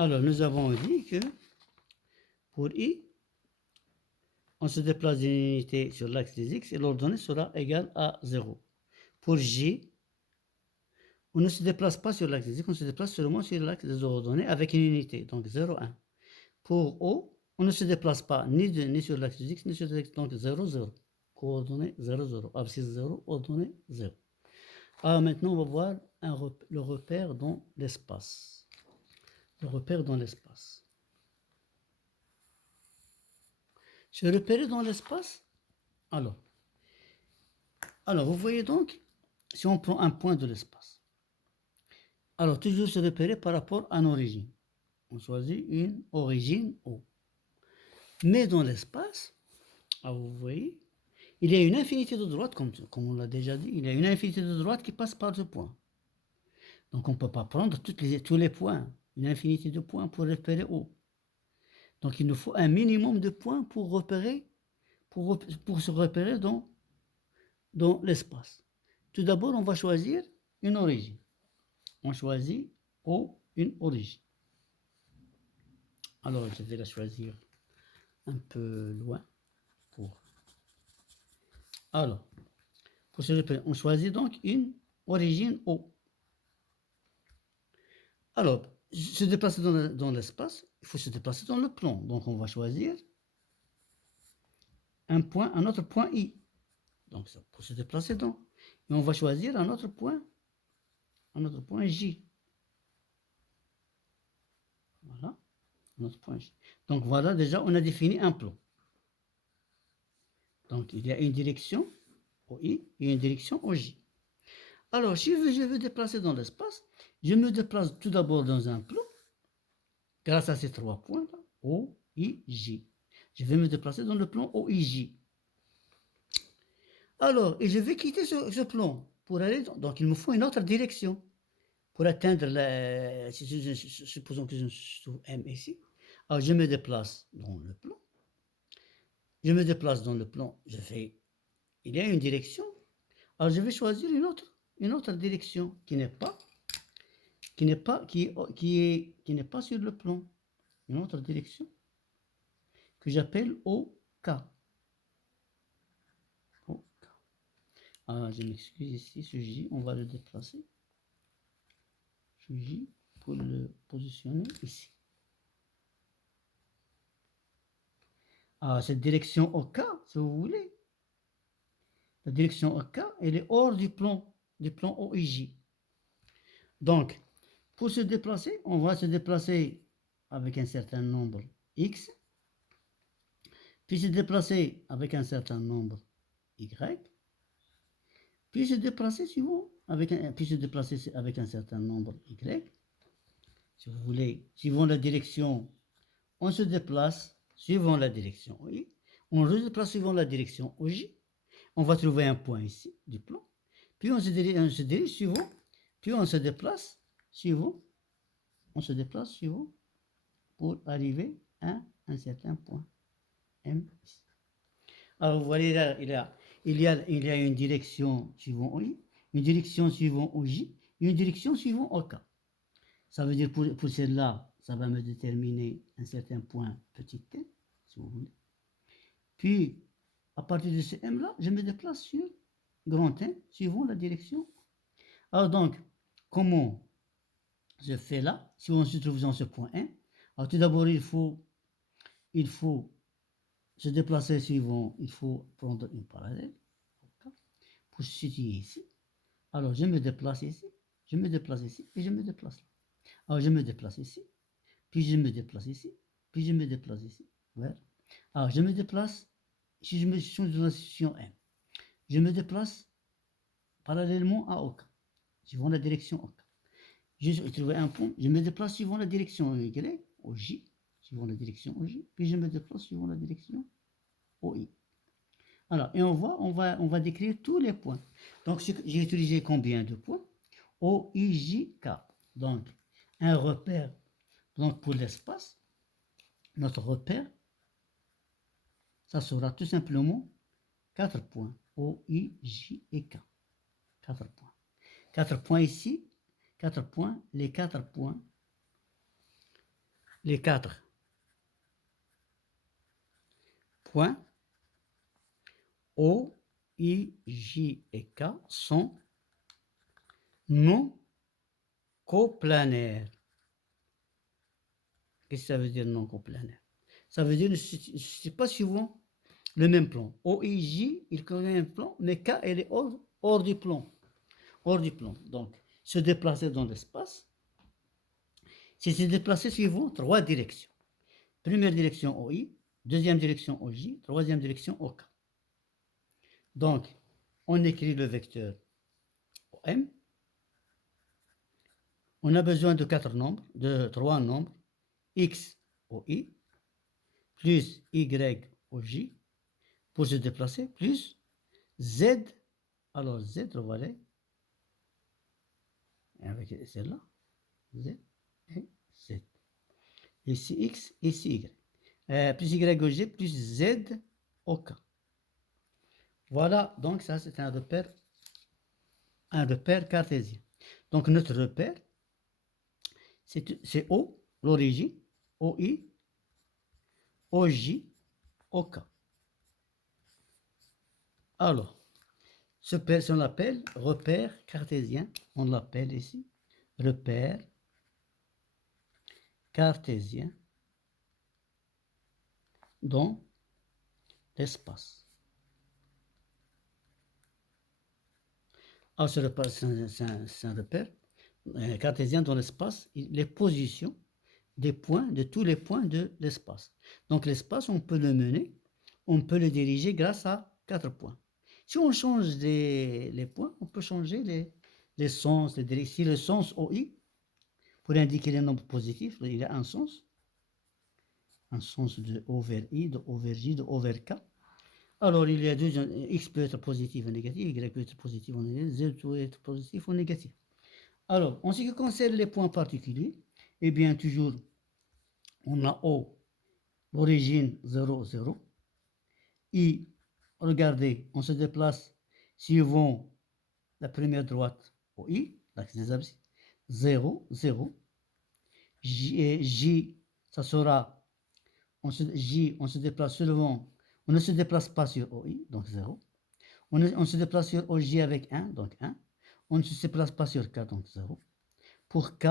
Alors, nous avons dit que pour I, on se déplace d'une unité sur l'axe des X et l'ordonnée sera égale à 0. Pour J, on ne se déplace pas sur l'axe des X, on se déplace seulement sur l'axe des ordonnées avec une unité, donc 0, 1. Pour O, on ne se déplace pas ni sur l'axe des X, ni sur l'axe, donc 0, 0. Coordonnées 0, 0. Abscisse 0, ordonnée 0. Alors maintenant, on va voir le repère dans l'espace. Le repère dans l'espace. Se repérer dans l'espace, alors, vous voyez donc, si on prend un point de l'espace, alors toujours se repérer par rapport à une origine. On choisit une origine O. Mais dans l'espace, vous voyez, il y a une infinité de droites, comme on l'a déjà dit, il y a une infinité de droites qui passent par ce point. Donc on ne peut pas prendre tous les points, une infinité de points pour repérer O. Donc il nous faut un minimum de points pour repérer, pour se repérer dans l'espace. Tout d'abord, on va choisir une origine. On choisit O, une origine. Alors, je vais la choisir un peu loin. Alors, pour se repérer, on choisit donc une origine O. Alors, se déplacer dans l'espace, il faut se déplacer dans le plan. Donc, on va choisir un autre point I. Donc, ça, pour se déplacer dans. Et on va choisir un autre point J. Voilà, un autre point J. Donc, voilà, déjà, on a défini un plan. Donc, il y a une direction au I et une direction au J. Alors, si je veux déplacer dans l'espace, je me déplace tout d'abord dans un plan, grâce à ces trois points-là, O, I, J. Je vais me déplacer dans le plan O, I, J. Alors, et je vais quitter ce plan pour aller, donc il me faut une autre direction pour atteindre supposons que je trouve M ici. Alors, je me déplace dans le plan. Je me déplace dans le plan, il y a une direction. Alors, je vais choisir une autre direction qui n'est pas sur le plan. Une autre direction que j'appelle OK. OK. Alors, je m'excuse ici, ce J, on va le déplacer. Ce J pour le positionner ici. Ah, cette direction OK, si vous voulez. La direction OK, elle est hors du plan OIJ. Donc, pour se déplacer, on va se déplacer avec un certain nombre X, puis se déplacer avec un certain nombre Y, puis se déplacer avec un certain nombre Y. Si vous voulez, suivant la direction, on se déplace suivant la direction I, on se déplace suivant la direction OJ, on va trouver un point ici du plan, puis on se dirige suivant, puis on se déplace suivant pour arriver à un certain point M. Alors vous voyez là, il y a une direction suivant I, une direction suivant OJ, et une direction suivant OK. Ça veut dire pour celle-là, ça va me déterminer un certain point petit t, si vous voulez. Puis, à partir de ce M-là, je me déplace sur grand N, suivant la direction. Alors donc, comment je fais là, si on se trouve dans ce point N? Alors tout d'abord, il faut se déplacer suivant, il faut prendre une parallèle pour se situer ici. Alors je me déplace ici, et je me déplace là. Alors je me déplace ici, puis je me déplace ici, puis je me déplace ici. Voilà. Alors je me déplace, si je me suis dans la situation M, je me déplace parallèlement à OK, suivant la direction OK. Je vais trouver un point, je me déplace suivant la direction Y, au J, suivant la direction au J, puis je me déplace suivant la direction au I. Alors, et on va décrire tous les points. Donc, j'ai utilisé combien de points? O, I, J, K. Donc, un repère. Donc, pour l'espace, notre repère, ça sera tout simplement 4 points. O, I, J et K. 4 points. 4 points ici, 4 points, les 4 points les 4 points O, I, J et K sont non coplanaires. Qu'est-ce que ça veut dire non coplanaire? Ça veut dire que ce n'est pas suivant le même plan. O, I, J, il connaît un plan, mais K, elle est hors du plan. Hors du plan. Donc, se déplacer dans l'espace, c'est se déplacer suivant 3 directions. Première direction OI, deuxième direction OJ, troisième direction OK. Donc, on écrit le vecteur OM. On a besoin de 3 nombres, X OI, plus Y OJ, pour se déplacer, plus Z. Alors, Z, voilà, avec celle-là, Z et Z. Ici X, ici Y. Plus Y OJ, plus Z OK. Voilà, donc ça c'est un repère cartésien. Donc notre repère, c'est O, l'origine, OI, OJ, OK. Alors, on l'appelle repère cartésien, on l'appelle ici repère cartésien dans l'espace. Alors, c'est un repère cartésien dans l'espace, les positions des points, de tous les points de l'espace. Donc l'espace, on peut le mener, on peut le diriger grâce à 4 points. Si on change les points, on peut changer les sens, les directions. Si le sens OI, pour indiquer les nombres positifs, il a un sens de O vers I, de O vers J, de O vers K. Alors il y a deux, X peut être positif ou négatif, Y peut être positif ou négatif, Z peut être positif ou négatif. Alors, en ce qui concerne les points particuliers, eh bien toujours, on a O, l'origine 0, 0. I, regardez, on se déplace suivant la première droite au I, l'axe des abscisses, 0, 0. J, ça sera, on se déplace seulement, on ne se déplace pas sur OI, donc 0. On se déplace sur OJ avec 1, donc 1. On ne se déplace pas sur K, donc 0. Pour K,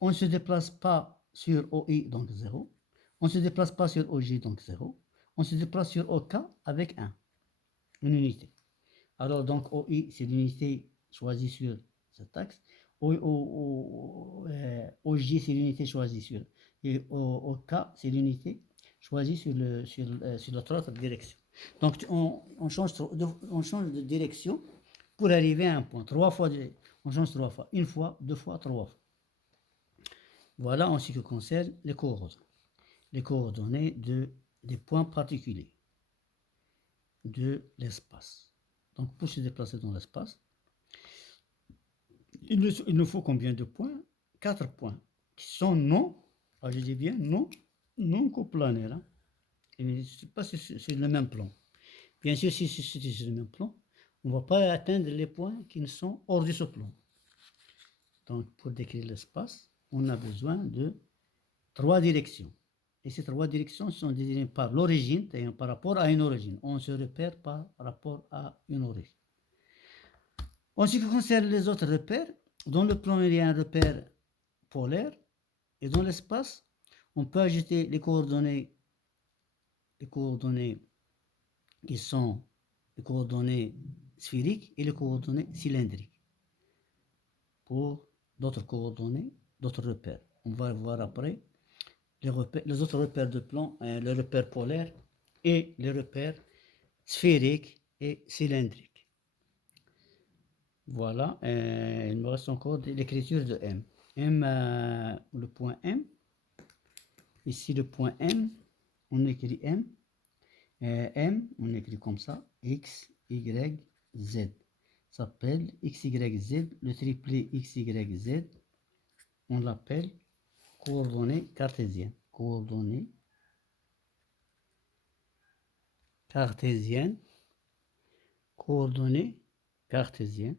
on ne se déplace pas sur OI, donc 0. On ne se déplace pas sur OJ, donc 0. On se déplace sur OK avec 1, une unité. Alors, donc, OI, c'est l'unité choisie sur cet axe. OJ, c'est l'unité choisie sur. Et OK, c'est l'unité choisie sur l'autre direction. Donc, on change de direction pour arriver à un point. On change 3 fois. Une fois, 2 fois, 3 fois. Voilà en ce qui concerne les coordonnées. Les coordonnées des points particuliers de l'espace. Donc, pour se déplacer dans l'espace, il nous faut combien de points? 4 points qui sont je dis bien non coplanaires. Hein. Je ne sais pas si c'est le même plan. Bien sûr, si c'est le même plan, on ne va pas atteindre les points qui sont hors de ce plan. Donc, pour décrire l'espace, on a besoin de 3 directions. Et ces 3 directions sont désignées par l'origine, c'est-à-dire par rapport à une origine. On se repère par rapport à une origine. En ce qui concerne les autres repères, dans le plan, il y a un repère polaire. Et dans l'espace, on peut ajouter les coordonnées qui sont les coordonnées sphériques et les coordonnées cylindriques. Pour d'autres coordonnées, d'autres repères. On va voir après les autres repères de plan, les repères polaires et les repères sphériques et cylindriques. Voilà, il me reste encore l'écriture de M. Le point M. Ici, le point M, on écrit M. M, on écrit comme ça, X, Y, Z. Ça s'appelle X, Y, Z, le triplet X, Y, Z, on l'appelle coordonnées cartésiennes. Coordonnées cartésiennes. Coordonnées cartésiennes.